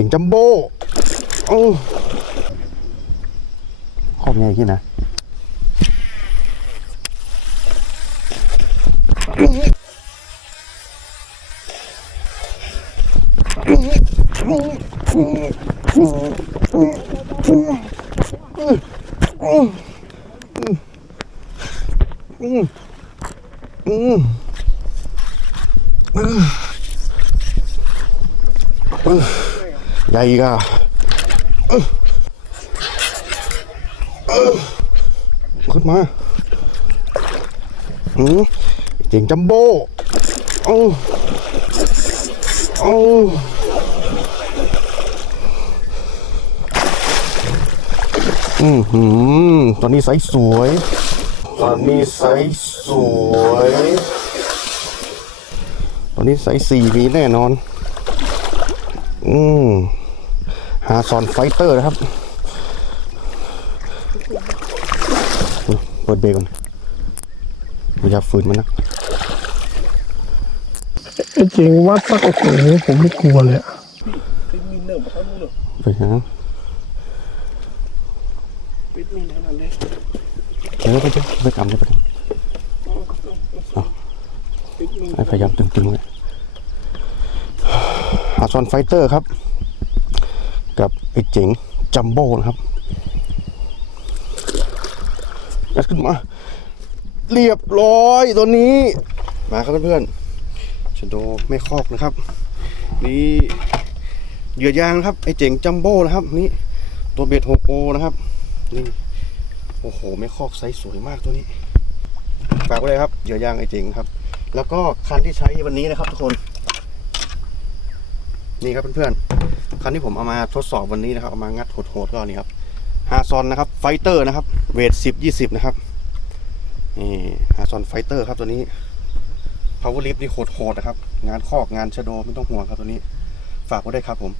จ๋งจัมโบ้โอ้ขอบใหญ่ขึ้นนะ ใหญ่กอะขึ้นมาอืมเจ๋งจัมโบ้โอ้โอ้อืมหืมตอนนี้ไซส์สวย ตอนนี้ไซส์สวย ตอนนี้ไซส์สี่มีแน่นอน อืม หาซอนไฟเตอร์นะครับเปิดเบรกก่อนอย่าฝืนมันนะไอ้จริงวัดสักโอ้โหผมไม่กลัวเลยอะปิดมีเนิ่มเขานู่นเนอะไปฮะปิดมีเท่านั้นเลยเดี๋ยวไปเจอไปกำเลยไปกำปิดมีให้พยายามตึงๆไว้หาซอนไฟเตอร์ครับ กับไอ้เจ๋งจัมโบ้นะครับยัดขึ้นมา เรียบร้อยตัวนี้ มาครับเพื่อนๆชโดไม่คอกนะครับ นี่เหยื่อยางนะครับ ไอ้เจ๋งจัมโบ้นะครับ นี่ตัวเบ็ดหกโอนะครับ นี่โอ้โห ไม่คอกไซส์สวยมากตัวนี้ฝากไว้เลยครับเหยื่อยางไอ้เจ๋งครับ แล้วก็คันที่ใช้วันนี้นะครับทุกคน นี่ครับเพื่อนๆ คันที่ผมเอามาทดสอบวันนี้นะครับเอามางัดโหดๆก็นี่ครับฮาซอนนะครับไฟเตอร์นะครับ เวทสิบยี่สิบนะครับนี่ฮาซอนไฟเตอร์ครับตัวนี้พาวเวอร์ลิฟต์นี่โหดๆนะครับ งานคอกงานชะโดไม่ต้องห่วงครับตัวนี้ ฝากไว้ได้ครับผม